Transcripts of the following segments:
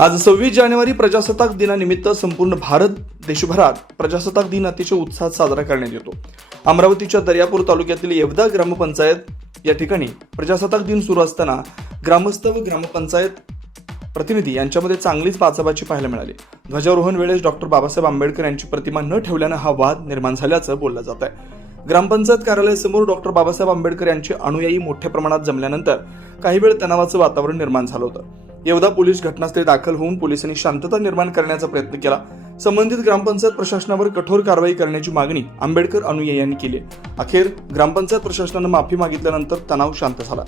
आज सव्वीस जानेवारी प्रजासत्ताक दिनानिमित्त संपूर्ण भारत देशभरात प्रजासत्ताक दिन अतिशय उत्साहात साजरा करण्यात येतो. अमरावतीच्या दर्यापूर तालुक्यातील येवदा ग्रामपंचायत या ठिकाणी प्रजासत्ताक दिन सुरू असताना ग्रामस्थ व ग्रामपंचायत प्रतिनिधी यांच्यामध्ये चांगलीच पाचाबाची पाहायला मिळाली. ध्वजारोहण वेळेस डॉक्टर बाबासाहेब आंबेडकर यांची प्रतिमा न ठेवल्यानं हा वाद निर्माण झाल्याचं बोललं जात आहे. ग्रामपंचायत कार्यालयासमोर डॉक्टर बाबासाहेब आंबेडकर यांचे अनुयायी मोठ्या प्रमाणात जमल्यानंतर काही वेळ तणावाचं वातावरण निर्माण झालं होतं. येवदा पोलीस घटनास्थळी दाखल होऊन पोलिसांनी शांतता निर्माण करण्याचा प्रयत्न केला. संबंधित ग्रामपंचायत प्रशासनावर कठोर कारवाई करण्याची मागणी आंबेडकर अनुयायांनी केली अखेर ग्रामपंचायत प्रशासनानं माफी मागितल्यानंतर तणाव शांत झाला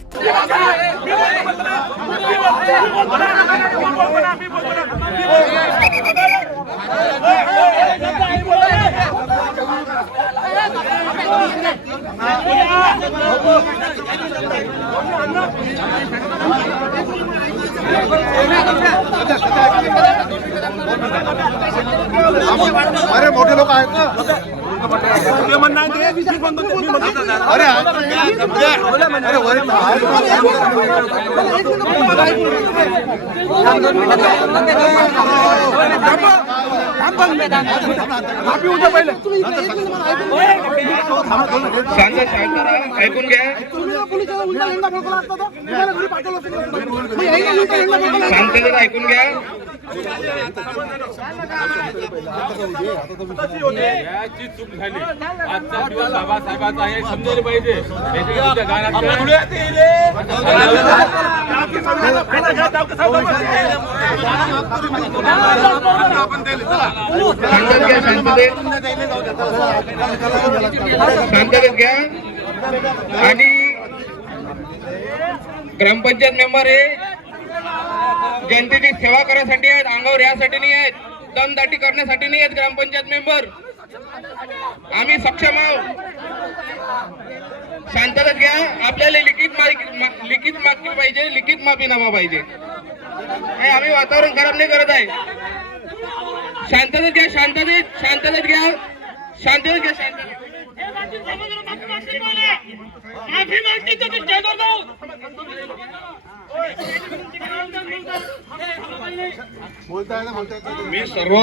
अरे मोठे लोक आहेत ना अरे आहेत ना. अरे वरिष्ठ आहेत. शांत शांत राहा. ऐकून घ्या. शांततेत ऐकून घ्या याची चूक झाली. आजचा दिवस बाबासाहेबांचा आहे समजायला पाहिजे. गाण्यात घ्या. आणि ग्रामपंचायत मेंबर हे जनतेची सेवा करण्यासाठी आहेत अंगावर यासाठी नाही आहेत दमदाटी करण्यासाठी नाही आहेत ग्रामपंचायत मेंबर. आम्ही सक्षम आहोत. शांतता घ्या. आपल्याला लिखित लिखित मागणी पाहिजे लिखित माफीनामा पाहिजे. आम्ही वातावरण खराब नाही करत आहे. शांततेत घ्या शांततेत शांततेत घ्या. शांततेत घ्या शांततेत माफी मागते मी सर्व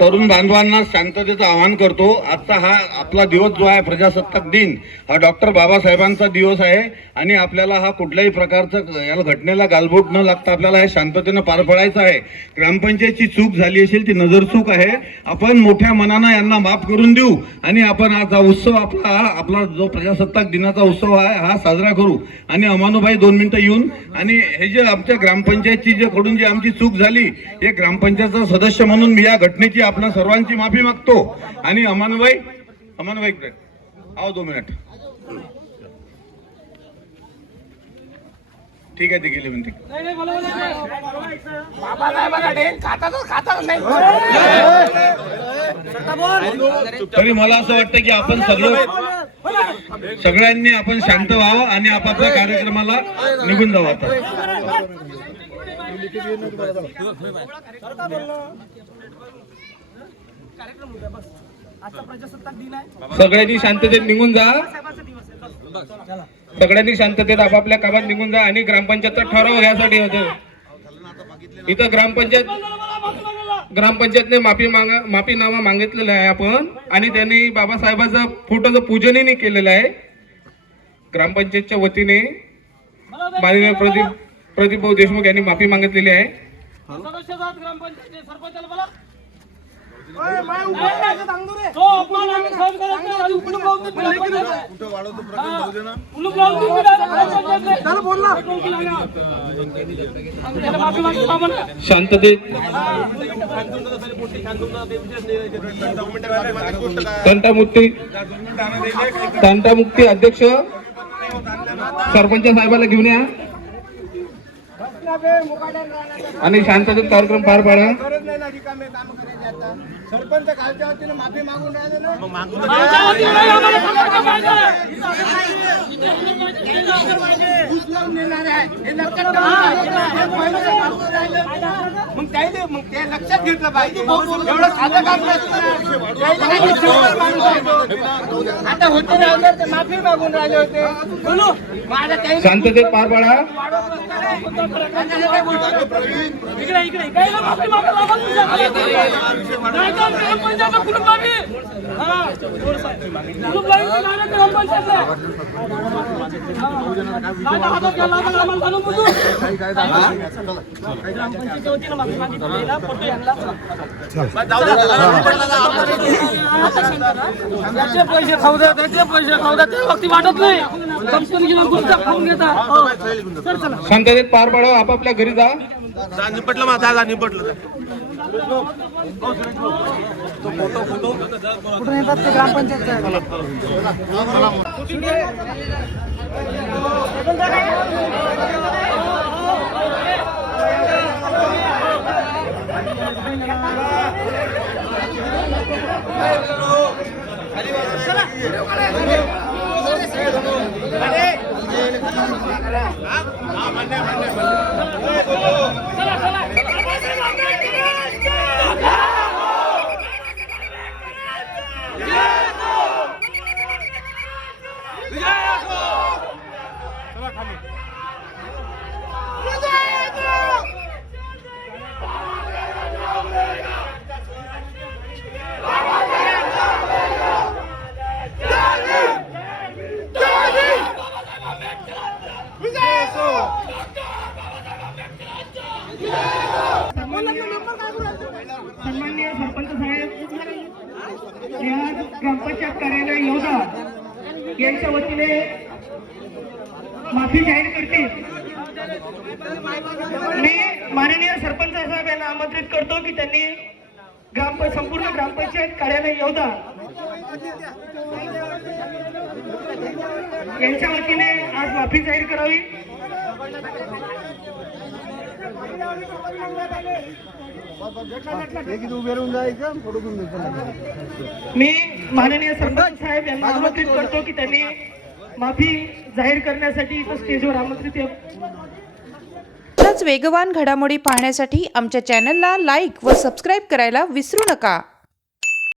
तरुण बांधवांना शांततेचं आवाहन करतो. आजचा हा आपला दिवस जो आहे प्रजासत्ताक दिन हा डॉक्टर बाबासाहेबांचा दिवस आहे आणि आपल्याला हा कुठल्याही प्रकारचं याला घटनेला गालबोट न लागता आपल्याला हे शांततेनं पार पडायचं आहे. ग्रामपंचायतची चूक झाली असेल ती नजर चूक आहे. आपण मोठ्या मनानं यांना माफ करून देऊ आणि आपण आज हा उत्सव आपला आपला जो प्रजासत्ताक दिनाचा उत्सव आहे हा साजरा करू. आणि अमानुभाई दोन मिनिटं येऊन आणि हे जे आमच्या ग्रामपंचायतची जे कडून जी आमची चूक झाली हे ग्रामपंचायतचा सदस्य म्हणून मी या घटनेची आपल्या सर्वांची माफी मागतो. आणि अमानुभाई अमानुभाई इकडे. आहो दोन मिनिट. ठीक आहे ते गेले म्हणते. तरी मला असं वाटतं की आपण सगळं सगळ्यांनी आपण शांत व्हावं आणि आपापल्या कार्यक्रमाला निघून जावं आता. सगळ्यांनी शांततेत निघून जा. सगळ्यांनी शांततेत आपापल्या कामात निघून जा आणि ग्रामपंचायतचा ठराव घ्यासाठी होतं. इथं ग्रामपंचायत ग्रामपंचायतने माफी माग माफीनामा मागितलेला आहे आपण. आणि त्यांनी बाबासाहेबाचं फोटोचं पूजनही केलेलं आहे. ग्रामपंचायतच्या वतीने माननीय प्रदीप प्रदीप भाऊ देशमुख यांनी माफी मागितलेली आहे. शांततेत. तंटामुक्ती. तंटामुक्ती अध्यक्ष. सरपंच साहेबाला घेऊन या. आणि शांततेत कार्यक्रम पार पाडा. गरज नाही ना रिकामे काम करायचे आता. सरपंच खालच्या वतीने माफी मागून राहिले ना? देणार आहे हे लक्षात. हे मग त्याले मग ते लक्षात घेतलं पाहिजे एवढं साधं काम नसतं. काही माणूस आहे तो. आता होते ते माफी मागून राहिले होते बोलू आता त्याले शांततेत पार पाडा इकडे इकडे काही आपली मागं. हा. हा. माफी त्याचे पैसे खाऊ द्या त्याचे पैसे खाऊ द्या ते वक्ती वाटत नाही कंपनीची खाऊन घेता शांततेत पार पाडा आपापल्या घरी जा. निपटलं माझा आणि कुठून येतात ते ग्रामपंचायत सन्माननीय सरपंच साहेब या ग्रामपंचायत कार्यालय योजना यांच्या वतीने माफी जाहीर करते. मी माननीय सरपंच साहेब यांना आमंत्रित करतो की त्यांनी ग्राम संपूर्ण ग्रामपंचायत कार्यालय योधा यांच्या वतीने आज माफी जाहीर करावी. मी माननीय सरपंच साहेब यांना आमंत्रित करतो की त्यांनी माफी जाहीर करण्यासाठी इथं स्टेजवर आमंत्रित वेगवान घडामोडी पाहण्यासाठी आमच्या चॅनलला लाईक व सबस्क्राईब करायला विसरू नका.